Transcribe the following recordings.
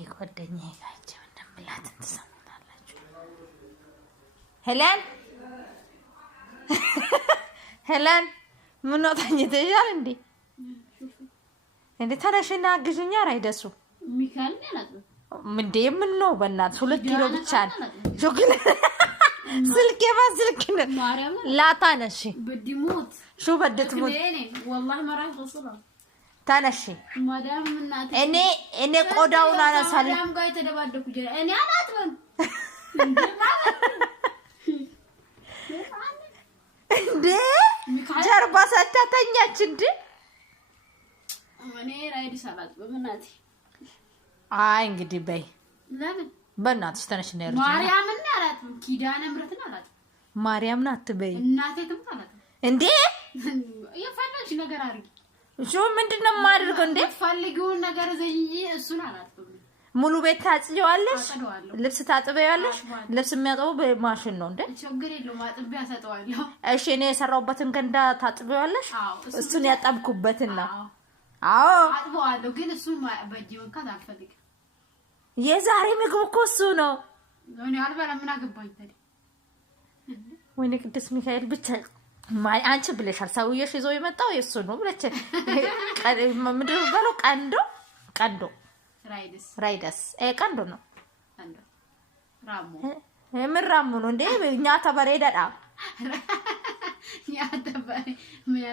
እንግዲህ ጓደኛዬ ጋር እንደምላት እንትሰማላችሁ። ሄለን ሄለን ምን ነው ተኝተሻል እንዴ? እንዴ ተነሽና አግዥኛ። ራይደሱ ሚካኤል ነላጥ እንዴ ምን ነው በእናትሽ 2 ኪሎ ብቻ ሾክለ ስልኬ በስልክ ላታ ነሽ በዲሞት شو بدت موت والله ما راح اوصلها تنشي مدام እናቴ እኔ ቆዳውን አነሳለሁ መዳም ጋር ተደባደኩ ጀ እኔ አላጥብም እንዴ ጀርባ ሰተተኛች እንዴ እኔ ራይድ ሰላጥብም እናቴ አይ እንግዲህ በይ ለምን በእናትሽ ተነሽ ነው ያርጂ ማርያምን አላጥብም ኪዳነ ምሕረትን አላጥብም ማርያም ናት በይ እናቴ ትምጣላት እንዴ የፈለግሽ ነገር አድርጊ ሹ ምንድነው ማድርገው እንዴ ፈልጊውን ነገር ዘይይ እሱን አላጥብም ሙሉ ቤት ታጽጂዋለሽ ልብስ ታጥበያለሽ ልብስ የሚያጥበው በማሽን ነው እንዴ ችግር የለውም አጥቤ አሰጠዋለሁ እሺ እኔ የሰራውበትን ገንዳ ታጥበያለሽ እሱን ያጣብኩበትና አዎ አጥበዋለሁ ግን እሱን በእጄ ወንካት አልፈልግም የዛሬ ምግብ እኮ እሱ ነው እኔ አልበላም ምን አገባኝ ታዲያ ወይኔ ቅዱስ ሚካኤል ብቻ ማይ አንቺ ብለሻል ሰውዬሽ ይዞ የመጣው የሱ ነው ብለሽ ምንድነው ባለው ቀንዶ ራይደስ ቀንዶ ነው ራሙ ምን ራሙ ነው እንዴ እኛ ተበሬዳዳ ያ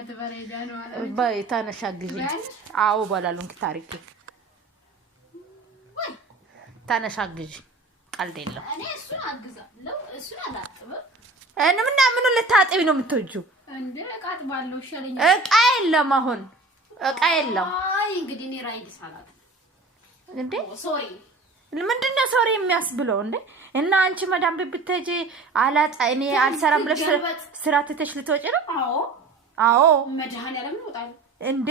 ተበሬዳ ነው አለ በይ ታነሻግጂ አው ባላሉን ታሪክ ታነሻግጂ ቀልድ የለው እኔ እሱን አግዛለሁ እሱን አላጥብም እንምና ምን ልታጥቢ ነው የምትወጂው እንዴ ቃጥባለሁ ሸለኛ እቃ የለም አሁን እቃ የለም አይ እንግዲህ እኔ ራይድ ሰላት እንዴ ሶሪ ምንድነው ሶሪ የሚያስብለው እንዴ እና አንቺ መዳም ብትሄጂ አላጣ እኔ አልሰራም ብለሽ ስራ ትተሽ ልትወጪ ነው አዎ መድኃኒዓለም ነው ወጣው እንዴ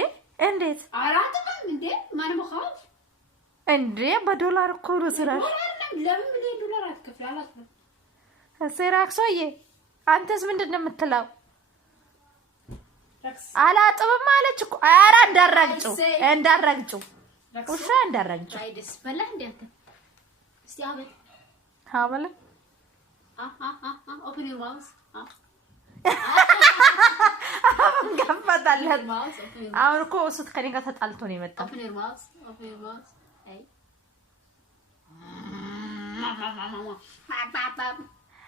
እንዴት አራጥም እንዴ ማን መኻው እንዴ በዶላር እኮ ነው ስራ ለምን ምን ዶላር አትከፍል አላጥም ሰራክሶዬ አንተስ ምንድነው የምትለው አላጥብም ማለች እኮ አራ እንዳረግጩ ውሻ እንዳረግጩ አይደስ በላ እንዴ አንተ እስቲ አበል አበል ኦፕን ዩር ማውዝ ገፋታለህ አሁን እኮ እሱ ከኔ ጋር ተጣልቶ ነው የመጣው ኦፕን ዩር ማውዝ አይ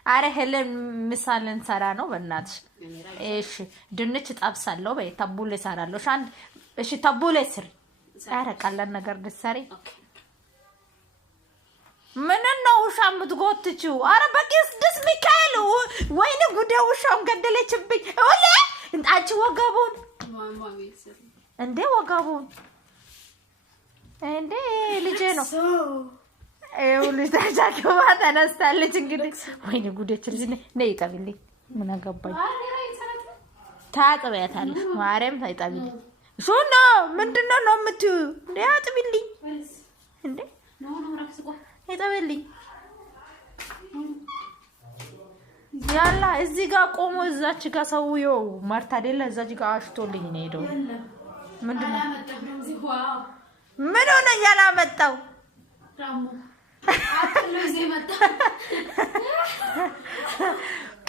አረ ሄለን ምሳልን ሰራ ነው በእናትሽ እሺ ድንች ጣብሳለሁ በይ ታቡሌ ሰራለሁ አንድ እሺ ታቡሌ ስሪ አረ ቀላል ነገር ልትሰሪ ምን ነው ውሻ የምትጎትቺው አረ በቅዱስ ሚካኤል ወይኔ ጉዴ ውሻውን ገደለችብኝ ወለ አንቺ ወገቡን እንዴ ወገቡን እንዴ ልጄ ነው ልጅ ታጃከባ ተነስታለች እንግዲህ ወይኔ ጉዴች ልጅ ነይ ጠብልኝ ምን አገባኝ ታጥበያታለሽ ማርያም ታይጣብልኝ ሾና ምንድነው ነው የምትዩ እንዴ አጥብልኝ እንዴ ይጠብልኝ ያላ እዚህ ጋር ቆሞ እዛች ጋር ሰውየው ማርታ አይደለ እዛች ጋር አሽቶልኝ ነው ሄደው ምንድነው ምን ሆነ ያላመጣው ራሙ አጥሎይ ዘመጣ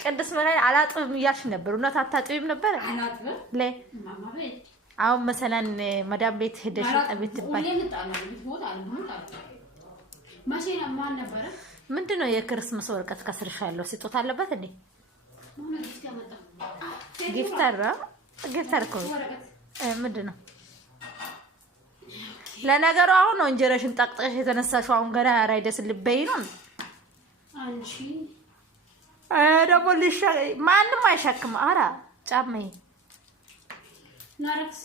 ቅድስ መላይ አላጥብም ያሽ ነበር እና ታጣጥብም ነበር አላጥብም ለ ማማ ቤት አሁን መሰለን መዳም ቤት ሄደሽ ጠብት ባይ ማሽና ማን ነበር ምንድነው የክርስማስ ወረቀት ከስርሻለሁ ሲጦታ አለበት እንዴ ጊፍተር እኮ ምንድነው ለነገሩ አሁን ነው እንጀራሽን ጠቅጠሽ የተነሳሽው አሁን ገና ራይደስ ልበይ ነው አንቺ ደግሞ ማንም አይሸክም አራ ጫማዬ ናረክስ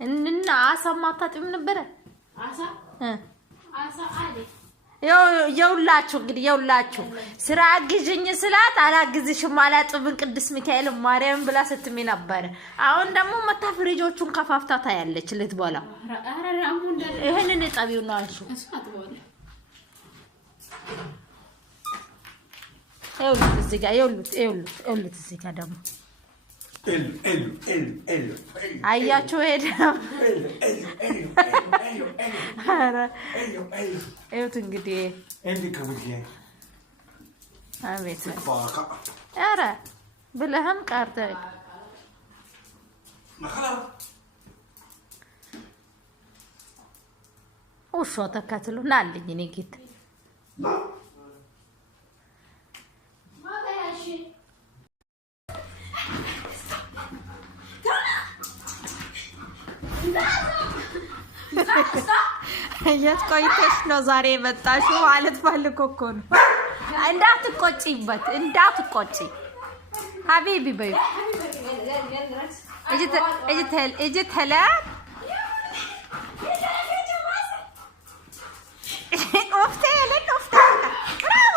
እና አሳማታጥም ነበር አሳ አለ የውላችሁ እንግዲህ የውላችሁ ስራ አግዥኝ ስላት አላግዝሽም አላጥብን ቅዱስ ሚካኤል ማርያም ብላ ስትሚ ነበር አሁን ደግሞ መታ ፍሪጆቹን ከፋፍታ ታያለች ልትበላ ይሄንን ጠቢውና አንሹ ይውሉት እዚህ ጋር ይውሉት እዚህ ጋር ደግሞ አያችሁ ሄደ። እዩት እንግዲህ አቤት ኧረ ብለህም ቀርተህ ውሾ ተከትሎ ናልኝ እኔ ጌታ የት ቆይተሽ ነው ዛሬ የመጣሽው? ማለት ፈልጎ እኮ ነው። እንዳትቆጪበት እንዳትቆጪ ሀቢቢ በይ እጅ ተለ ኦፍቴ ለኝ ኦፍቴ ብራቮ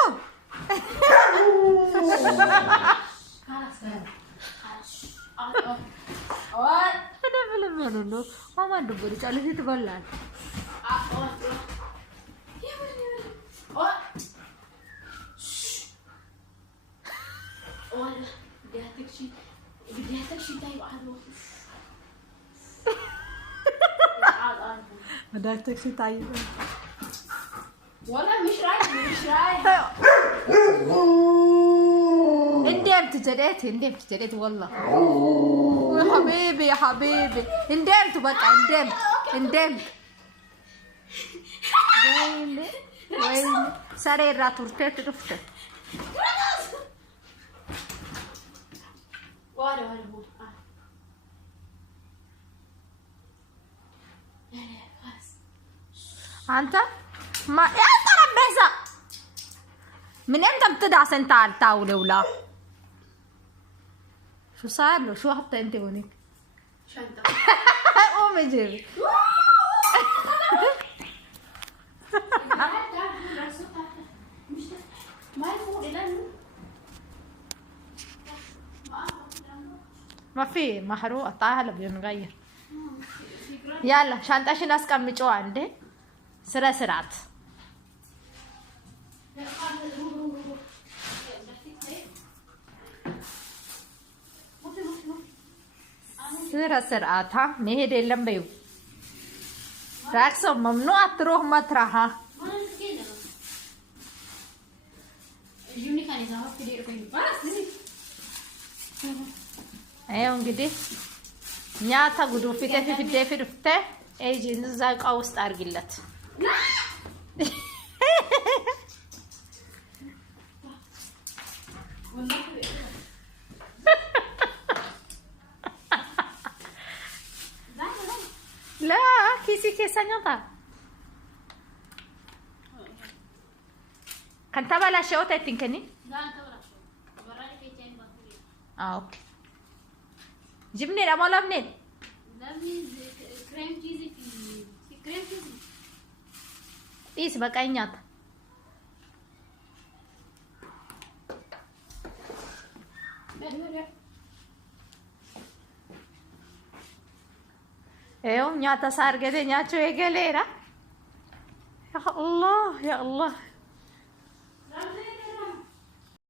ማማ ደብሩ ጫለሽ ትበላል بدك شي طيب ولا مش رايح اندمت جديت والله يا حبيبي يا حبيبي اندمت بقى اندمت وين ساري راتورتت رفت ولا انت ما يا تربيزه من امتى بتدعس انت على الطاوله ولا شو صار له شو حطيت انت هونيك شنطه قومي جيبي ما في محروق قطعها بنغير يلا شنطاشن اسقمጪው አንዴ ስራ ስራት ስራ ስራት መሄድ የለም በይው راكسو ممنوع تروح مطرحها ايوه እንግዲህ ኛታ ጉዱ ፊት እጂ እዛ እቃ ውስጥ አርግለት لا كيسي كيسانيوتا كنت بلا شوطه تنكني لا انت ولا شو براني في تاني بطريقه اوكي جبني لا ولا منين كريم تشيزي في كريم تشيزي ايش بقى نيات ايوه نياتا صار قد نياتشو يا جليرة يا الله يا الله